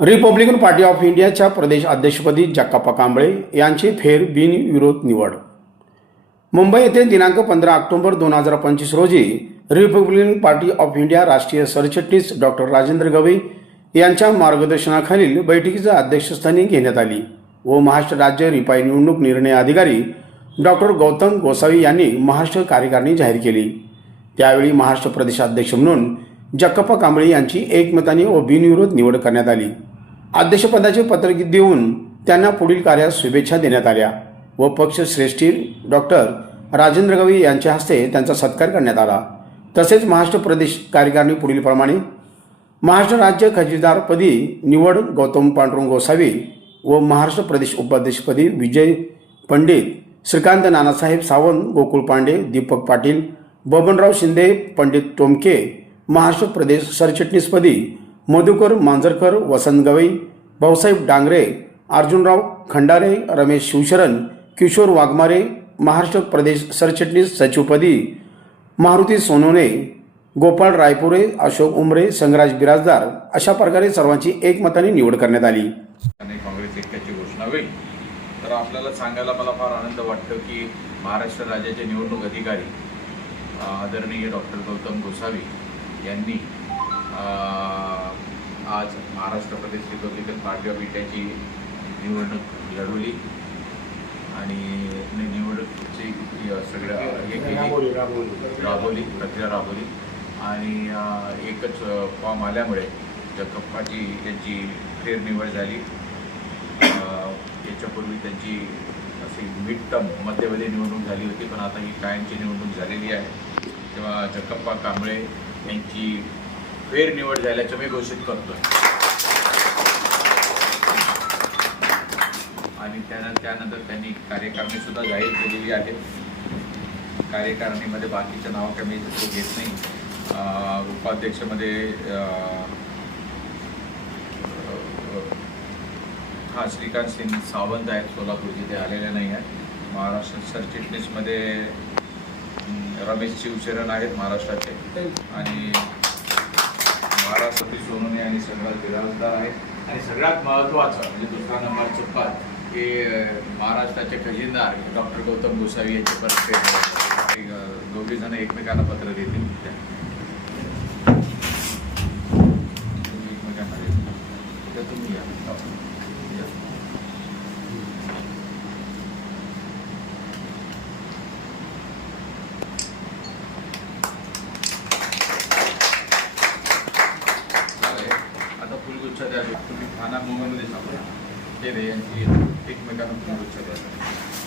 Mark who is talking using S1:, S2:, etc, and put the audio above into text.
S1: Republican Party of इंडियाच्या प्रदेश अध्यक्षपदी जक्काप्पा कांबळे यांची फेर बिनविरोध निवड. मुंबई येथे दिनांक पंधरा ऑक्टोबर दोन हजार पंचवीस रोजी रिपब्लिकन पार्टी ऑफ इंडिया राष्ट्रीय सरचिटणीस डॉक्टर राजेंद्र गवई यांच्या मार्गदर्शनाखालील बैठकीच्या अध्यक्षस्थानी घेण्यात आली व महाराष्ट्र राज्य रिपाई निवडणूक निर्णय अधिकारी डॉक्टर गौतम गोसावी यांनी महाराष्ट्र कार्यकारिणी जाहीर केली. त्यावेळी महाराष्ट्र प्रदेशाध्यक्ष म्हणून जक्कप्पा कांबळे यांची एकमताने व बिनविरोध निवड करण्यात आली. अध्यक्षपदाचे पत्रक देऊन त्यांना पुढील कार्यास शुभेच्छा देण्यात आल्या व पक्षश्रेष्ठी डॉक्टर राजेंद्र गवई यांच्या हस्ते त्यांचा सत्कार करण्यात आला. तसेच महाराष्ट्र प्रदेश कार्यकारिणी पुढीलप्रमाणे महाराष्ट्र राज्य खजिनदारपदी निवड गौतम पांडुरंग गोसावी व महाराष्ट्र प्रदेश उपाध्यक्षपदी विजय पंडित श्रीकांत नानासाहेब सावंत गोकुळ पांडे दीपक पाटील बबनराव शिंदे पंडित टोमके महाराष्ट्र प्रदेश सरचिटणीसपदी मधुकर मांजरकर वसंत गवई भाऊसाहेब डांगरे अर्जुनराव खंडारे रमेश शिवशरण किशोर वाघमारे महाराष्ट्र प्रदेश सरचिटणीस सचिवपदी मारुती सोनोने गोपाळ रायपुरे अशोक उमरे संगराज बिराजदार अशा प्रकारे सर्वांची एकमताने निवड करण्यात आली.
S2: काँग्रेस एकट्याची घोषणा होईल. तर आपल्याला सांगायला मला फार आनंद वाटतो की महाराष्ट्र राज्याचे निवडणूक अधिकारी आदरणीय डॉक्टर गौतम गोसावी यांनी आज Maharashtra Pradesh Republican Party of इंडियाची निवडणूक लढवली. आणि निवडणुकीची अ, सगळं हे केली. राबवली प्रक्रिया राबवली. आणि एकच फॉर्म आल्यामुळे जगप्पाची यांची फेरनिवड झाली. याच्यापूर्वी त्यांची अशी मिड टर्म मध्यवधी निवडणूक झाली होती पण आता ही कायमची निवडणूक झालेली आहे. तेव्हा जगप्पा कांबळे यांची फेरनिवड झाल्याचं मी घोषित करतोय. आणि त्यानंतर त्यानंतर त्यांनी कार्यकारिणी सुद्धा जाहीर केलेली आहे कार्यकारिणीमध्ये बाकीच्या नावं काही मी घेत नाही. उपाध्यक्षमध्ये हा श्रीकांत सिंग सावंत आहेत सोलापूर जिथे आलेले नाही आहेत. महाराष्ट्र सरचिटणीसमध्ये रमेश शिवशरण आहेत महाराष्ट्राचे. आणि महाराष्ट्रातील सोनवणे आणि सगळ्यात बिराजदार आहेत आणि सगळ्यात महत्त्वाचं म्हणजे दुसरा नंबरचं पद हे महाराष्ट्राचे खजिनदार डॉक्टर गौतम गोसावी यांचे पद दोघे जण एकमेकांना पत्र देतील तुम्ही एकमेकांना देतील. तर तुम्ही या. तुम्ही खाना मोबाईलमध्ये सापडा ते दे यांची एकमेकांना फुलगुच्छ